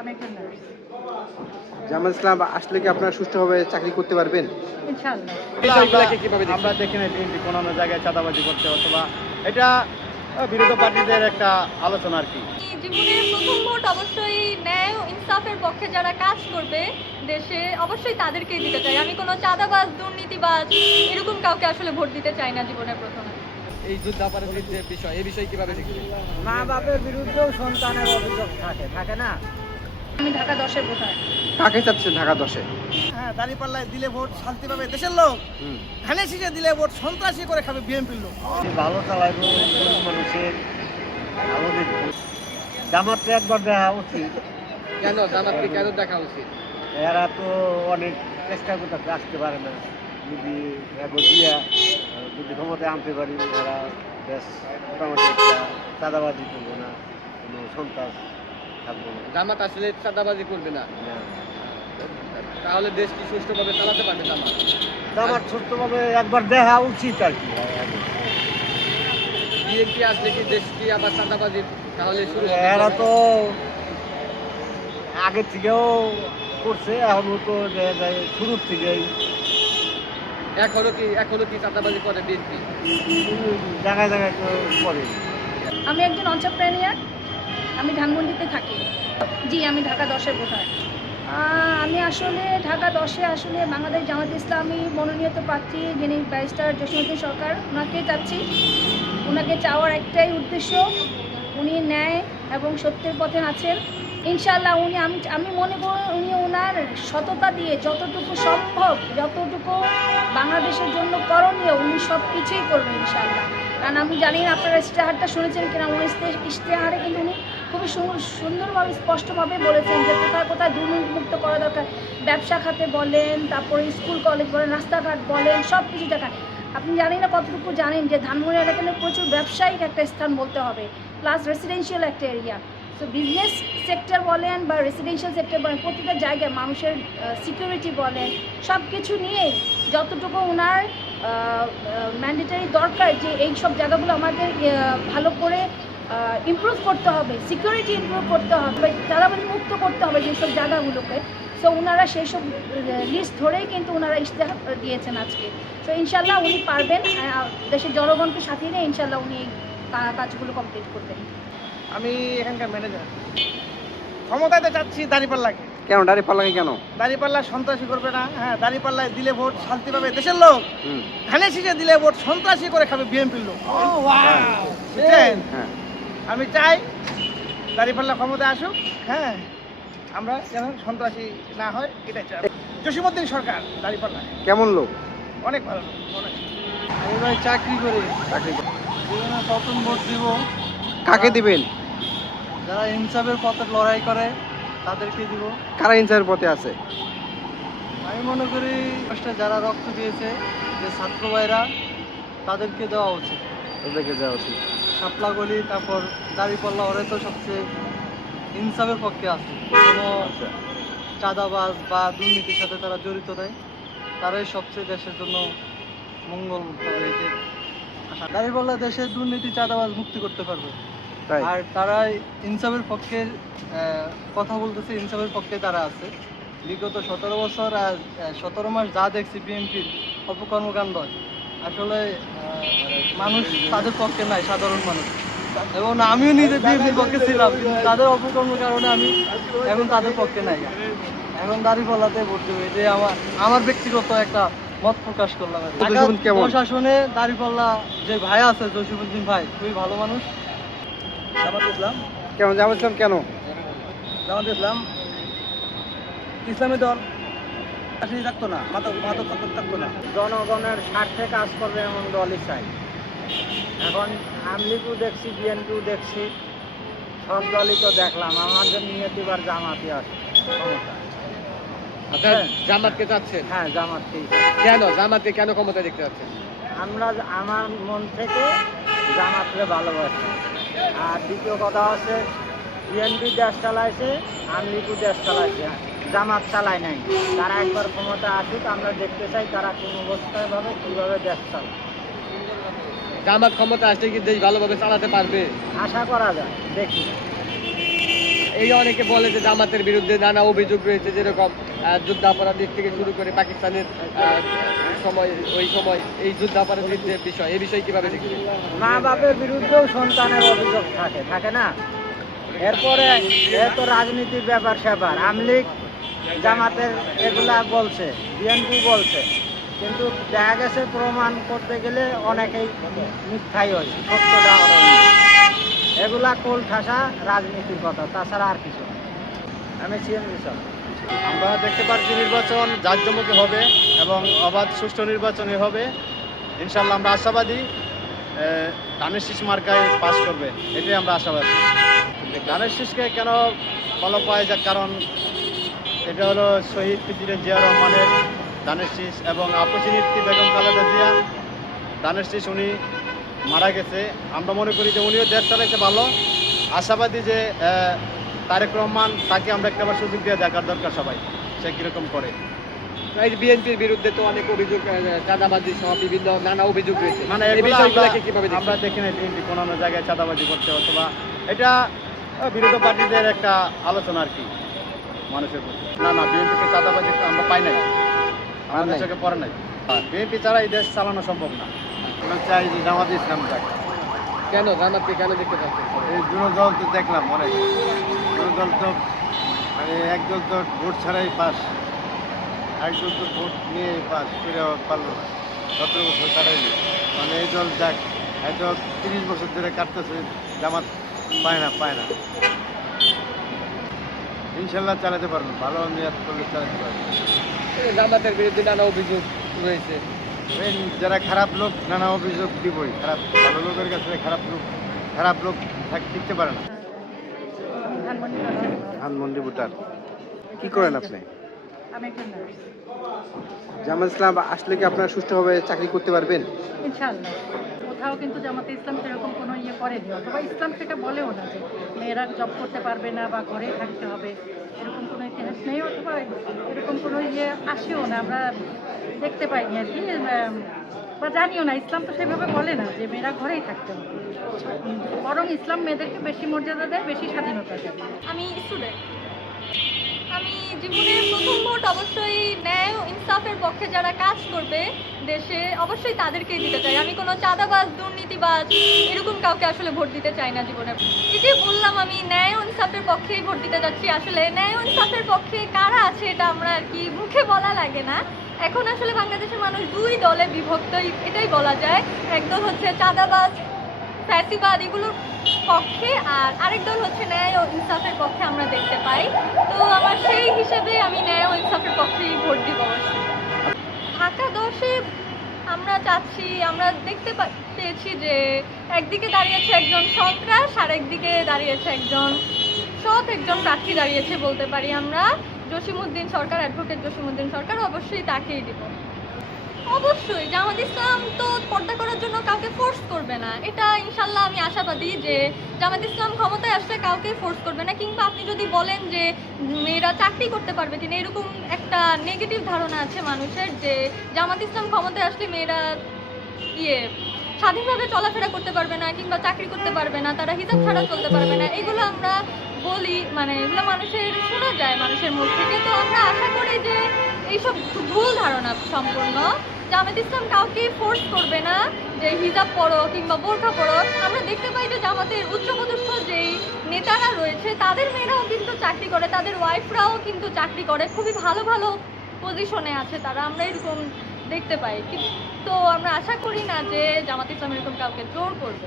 আমি একজন নার্স। জামাত ইসলাম আসলে কি আপনারা সুষ্ঠুভাবে চাকরি করতে পারবেন? ইনশাআল্লাহ। বিষয়গুলোকে কিভাবে দেখছেন? আমরা দেখি না বিএনপি কোনো জায়গায় চাঁদাবাজি করছে, অথবা এটা বিরোধী পার্টিদের একটা আলোচনা আর কি। জীবনের প্রথম ভোট অবশ্যই ন্যায় ও ইনসাফের পক্ষে যারা কাজ করবে দেশে, অবশ্যই তাদেরকেই দিতে চাই। আমি কোনো চাঁদাবাজ, দুর্নীতিবাজ এরকম কাউকে আসলে ভোট দিতে চাই না জীবনের প্রথমে। এই যুদ্ধাপরাধীর যে বিষয়, এই বিষয়ে কিভাবে দেখছেন? মা বাপের বিরুদ্ধেও সন্তানের অভিযোগ থাকে না? আমি ঢাকা 10-এর ভোটার। কাকে চাচ্ছেন ঢাকা 10-এ? হ্যাঁ, দাঁড়িপাল্লায় দিলে ভোট শান্তি পাবে দেশের লোক, ধানের শীষে দিলে ভোট সন্ত্রাসী করে খাবে বিএনপির লোক। ভালো চালাইব মানুষের, ভালো দেখব। জামাতকে একবার দেখা উচিত। কেন জামাতকে কেন দেখা উচিত? এরা তো অনেক চেষ্টা করতে আসতে পারে না। যদি দিয়া যদি ক্ষমতায় আনতে পারি, এরা বেশ মোটামুটি একটা চাঁদাবাজি করবো না, কোনো সন্ত্রাস থাকবো না। জামাত আসলে চাঁদাবাজি করবে না, তাহলে দেশ কি সুষ্ঠুভাবে চালাতে পারবে জামাত? আমার ছোট্টভাবে একবার দেখা উচিত আর কি। বিএনপি আসলে কি দেশ কি আবার চাঁদাবাজি তাহলে শুরু হবে? এরা তো আগে থেকেও করছে, এখনো তো শুরুর থেকেই এখনো কি চাঁদাবাজি করে বিএনপি? জায়গায় জায়গায় তো করে। আমি একজন এন্টারপ্রেনিয়ার। আমি ধানমন্ডিতে থাকি। জি, আমি ঢাকা 10-এর ভোটার। আমি আসলে ঢাকা 10-এ আসলে বাংলাদেশ জামাত ইসলামী মনোনীত প্রার্থী যিনি ব্যারিস্টার জসিমউদ্দিন সরকার, ওনাকে চাচ্ছি। ওনাকে চাওয়ার একটাই উদ্দেশ্য, উনি ন্যায় এবং সত্যের পথে আছেন। ইনশাআল্লাহ আমি মনে করি উনি ওনার সততা দিয়ে যতটুকু সম্ভব, যতটুকু বাংলাদেশের জন্য করণীয়, উনি সব কিছুই করবেন ইনশাআল্লাহ। কারণ আমি জানি না আপনারা ইশতেহারটা শুনেছেন কিনা, ওই ইশতেহারে কিন্তু উনি খুবই সুন্দরভাবে স্পষ্টভাবে বলেছেন যে কোথায় কোথায় দুর্নীতিমুক্ত করা দরকার। ব্যবসা খাতে বলেন, তারপরে স্কুল কলেজ বলেন, রাস্তাঘাট বলেন, সব কিছু দেখায়। আপনি জানি না কতটুকু জানেন যে ধানমন্ডি এলাকায় প্রচুর ব্যবসায়িক একটা স্থান বলতে হবে, প্লাস রেসিডেন্সিয়াল একটা এরিয়া। সো বিজনেস সেক্টর বলেন বা রেসিডেন্সিয়াল সেক্টর বলেন, প্রতিটা জায়গায় মানুষের সিকিউরিটি বলেন, সব কিছু নিয়েই যতটুকু ওনার ম্যান্ডেটারি দরকার যে এই সব জায়গাগুলো আমাদের ভালো করে ইমপ্রুভ করতে হবে, সিকিউরিটি ইমপ্রুভ করতে হবে, চাঁদাবাজি মুক্ত করতে হবে যেসব জায়গাগুলোকে। সো ওনারা সেই সব লিস্ট ধরেই কিন্তু ওনারা ইশতেহার দিয়েছেন আজকে। সো ইনশাল্লাহ উনি পারবেন, দেশের জনগণকে সাথে নিয়ে ইনশাল্লাহ উনি এই কাজগুলো কমপ্লিট করবেন। আমি এখানকার ম্যানেজার, ক্ষমতাতে চাচ্ছি দাঁড়িপাল্লাকে। কেন দাঁড়িপাল্লাকে কেন? দাঁড়িপাল্লা সন্ত্রাসী করবে না। হ্যাঁ, দাঁড়িপাল্লায় দিলে ভোট শান্তি পাবে দেশের লোক, ধানের শীষে দিলে ভোট সন্ত্রাসী করে খাবে বিএনপির লোক। বুঝছেন? হ্যাঁ, আমি চাই দাঁড়িপাল্লা ক্ষমতায় আসুক। হ্যাঁ, আমরা যেন সন্ত্রাসী না হয় এটাই চাই। জসিমউদ্দিন সরকার দাঁড়িপাল্লা কেমন লোক? অনেক ভালো লোক, অনেক। আমি ভাই চাকরি করি, চাকরি করে। জীবনে প্রথম ভোট দিব। কাকে দিবেন? যারা ইনসাফের পথে লড়াই করে তাদেরকে দিব। কারা ইনসাফের পথে আছে? আমি মনে করি যারা রক্ত দিয়েছে, যে ছাত্র ভাইরা, তাদেরকে দেওয়া উচিত। ওদেরকে যাওয়া উচিত। শাপলা গলি, তারপর দাঁড়িপাল্লা, ওরা তো সবচেয়ে ইনসাফের পক্ষে আছে। কোনো চাঁদাবাজ বা দুর্নীতির সাথে তারা জড়িত নেই, তারাই সবচেয়ে দেশের জন্য মঙ্গল হবে। এই যে আশা, দাঁড়িপাল্লা দেশের দুর্নীতি চাঁদাবাজ মুক্তি করতে পারবে। তাই আর তারাই ইনসাফের পক্ষে কথা বলতেছে, ইনসাফের পক্ষে তারা আছে। বিগত 17 বছর আর 17 মাস যা দেখছি বিএনপির অপকর্মকাণ্ড, আসলে মানুষ তাদের পক্ষে নাই, সাধারণ মানুষ। এবং আমিও নিজে বিএনপির পক্ষে ছিলাম, কিন্তু তাদের অপকর্মের কারণে আমি এখন তাদের পক্ষে নাই। এখন দাঁড়িপাল্লাতে ভোট দেবে, যে আমার ব্যক্তিগত একটা মত প্রকাশ করলাম। প্রশাসনে দাঁড়িপাল্লা যে ভাই আছে, জসিমউদ্দিন ভাই, খুবই ভালো মানুষ। জামাত ইসলাম। কেন জামাত ইসলাম কেন? জামাত ইসলাম ইসলামী দল, আসলে থাকতো না, মাদক থাকতো না। জনগণের স্বার্থে কাজ করবে এমন দলই চাই। এখন আমলিগও দেখছি, বিএনপিও দেখছি, সব দলই তো দেখলাম। আমাদের নিয়ে এবার জামাতই আছে ক্ষমতা। আপনার জামাতকে চাচ্ছেন? হ্যাঁ, জামাতকেই। কেন জামাতকে কেন ক্ষমতা দেখতে চাচ্ছেন? আমার মন থেকে জামাতকে ভালোবাসি। আর দ্বিতীয় কথা হচ্ছে, বিএনপি দেশ চালাইছে, আমলিগও দেশ চালাইছে, জামাত চালায় নাই। তারা একবার ক্ষমতা আসুক, আমরা দেখতে চাই তারা কোন অবস্থায় ভাবে কীভাবে দেশ চালায়। জামাত ক্ষমতা আসলে কি দেশ ভালোভাবে চালাতে পারবে? আশা করা যায়, দেখি। এই অনেকে বলে যে জামাতের বিরুদ্ধে নানা অভিযোগ রয়েছে, যেরকম যুদ্ধাপরাধীর থেকে শুরু করে পাকিস্তানের ওই সময় এই যুদ্ধাপরাধীর যে বিষয়, এই বিষয়ে কিভাবে দেখছেন? মা বাপের বিরুদ্ধেও সন্তানের অভিযোগ থাকে না। এরপরে এত রাজনীতির ব্যাপার স্যাপার, আমলিগ জামাতের এগুলা বলছে, বিএনপি বলছে, কিন্তু দেখা গেছে প্রমাণ করতে গেলে অনেকেই মিথ্যাই হয়, সত্যটা হয় না। এগুলা কোল ঠাসা রাজনীতির কথা, তাছাড়া আর কিছু না। আমি সিএনজি স্যার। আমরা দেখতে পাচ্ছি নির্বাচন জাঁকজমকে হবে এবং অবাধ সুষ্ঠু নির্বাচনে হবে ইনশাল্লাহ। আমরা আশাবাদী ধানের শীষ মার্কায় পাস করবে, এটাই আমরা আশাবাদী। ধানের শীষকে কেন ভালো পাওয়া যায়, কারণ এটা হলো শহীদ প্রেসিডেন্ট জিয়া রহমানের ধানের শীষ এবং আপসী নেত্রী বেগম খালেদা জিয়া ধানের শীষ। উনি মারা গেছে, আমরা মনে করি যে উনিও দেশ চালাইতে ভালো। আশাবাদী যে তারেক রহমান, তাকে আমরা একটা সুযোগ দিয়ে দেখার দরকার সবাই, সে কীরকম করে। এই বিএনপির বিরুদ্ধে তো অনেক অভিযোগ, চাঁদাবাজি সহ বিভিন্ন নানা অভিযোগ রয়েছে, মানে এই এগুলো বিষয়গুলোকে কিভাবে আমরা দেখছেন? দেখি না বিএনপি কোনো জায়গায় চাঁদাবাজি করতে, অথবা এটা বিরোধী পার্টিদের একটা আলোচনা আর কি মানুষের প্রতি। না না, বিএনপিকে চাঁদাবাজি আমরা পাই নাই, আমাদের চোখে পড়ে নাই। বিএনপি ছাড়া এই দেশ চালানো সম্ভব না। আমরা চাই যে জামাত ইসলাম যাক। কেন জামাতকে কেন দেখতে পাচ্ছেন? এই দুটো দল তো দেখলাম অনেক, দুটো দল তো মানে একদল তো ভোট ছাড়াই পাস, একদল তো ভোট নিয়ে পাস করে পারলো না, 17 বছর কাটাইলো। মানে এই দল যাক, এত 30 বছর ধরে কাটতেছে, জামাত পায় না। ইনশাল্লাহ চালাতে পারবো, ভালো মেয়াদ করলে চালাতে পারবো। এই জামাতের বিরুদ্ধে নানা অভিযোগ রয়েছে, এই যারা খারাপ লোক নানা অভিযোগ দিবই, ভালো লোকের কাছে খারাপ লোক টিকতে পারে না। ধানমন্ডি ভোটার। কি করেন আপনি? আমি একটা নার্স। জামাত ইসলাম আসলে কি আপনারা সুষ্ঠুভাবে চাকরি করতে পারবেন? ইনশাআল্লাহ। কোথাও কিন্তু জামাতে ইসলাম সেরকম কোনো করেনি, অথবা ইসলাম সেটা বলেও না যে মেয়েরা জব করতে পারবে না বা ঘরেই থাকতে হবে, এরকম কোনো ইতিহাস নেই, অথবা এরকম কোনো আসেও না, আমরা দেখতে পাইনি আর কি, বা জানিও না। ইসলাম তো সেভাবে বলে না যে মেয়েরা ঘরেই থাকতে হবে, বরং ইসলাম মেয়েদেরকে বেশি মর্যাদা দেয়, বেশি স্বাধীনতা দেয়। আমি স্টুডেন্ট। আমি জীবনের প্রথম ভোট অবশ্যই ন্যায় ও ইনসাফের পক্ষে যারা কাজ করবে দেশে, অবশ্যই তাদেরকেই দিতে চাই। আমি কোনো চাঁদাবাজ, দুর্নীতিবাজ এরকম কাউকে আসলে ভোট দিতে চাই না জীবনে। এই যে বললাম আমি ন্যায় ও ইনসাফের পক্ষেই ভোট দিতে যাচ্ছি, আসলে ন্যায় ও ইনসাফের পক্ষে কারা আছে এটা আমরা আর কি মুখে বলা লাগে না। এখন আসলে বাংলাদেশের মানুষ দুই দলে বিভক্ত, এটাই বলা যায়। একদল হচ্ছে চাঁদাবাজ, ফ্যাসিবাদ এগুলোর পক্ষে, আর আরেক দল হচ্ছে ন্যায় ও ইনসাফের পক্ষে আমরা দেখতে পাই। তো আমার সেই হিসেবে আমি ন্যায় ও ইনসাফের পক্ষেই ভোট দিব। ঢাকা 10-এ আমরা চাচ্ছি, আমরা দেখতে পেয়েছি যে একদিকে দাঁড়িয়েছে একজন সন্ত্রাস, আর একদিকে দাঁড়িয়েছে একজন সৎ প্রার্থী দাঁড়িয়েছে বলতে পারি আমরা। জসিমউদ্দিন সরকার, অ্যাডভোকেট জসিমউদ্দিন সরকার, অবশ্যই তাকেই দিব। অবশ্যই জামাত ইসলাম তো পর্দা করার জন্য কাউকে ফোর্স করবে না, এটা ইনশাল্লাহ আমি আশাবাদী যে জামাত ইসলাম ক্ষমতায় আসলে কাউকে ফোর্স করবে না। কিংবা আপনি যদি বলেন যে মেয়েরা চাকরি করতে পারবে কিনা, এরকম একটা নেগেটিভ ধারণা আছে মানুষের যে জামাত ইসলাম ক্ষমতায় আসলে মেয়েরা স্বাধীনভাবে চলাফেরা করতে পারবে না কিংবা চাকরি করতে পারবে না, তারা হিসাব ছাড়া চলতে পারবে না, এগুলো আমরা বলি, মানে এগুলো মানুষের শোনা যায় মানুষের মুখ থেকে। তো আমরা আশা করি যে এইসব ভুল ধারণা সম্পূর্ণ। জামাত ইসলাম কাউকে ফোর্স করবে না যে হিজাব পরো কিংবা বোরখা পরো। আমরা দেখতে পাই যে জামাতের উচ্চপদস্থ যেই নেতারা রয়েছে তাদের মেয়েরাও কিন্তু চাকরি করে, তাদের ওয়াইফরাও কিন্তু চাকরি করে, খুবই ভালো ভালো পজিশনে আছে তারা, আমরা এরকম দেখতে পাই। তো আমরা আশা করি না যে জামাত ইসলাম এরকম কাউকে জোর করবে।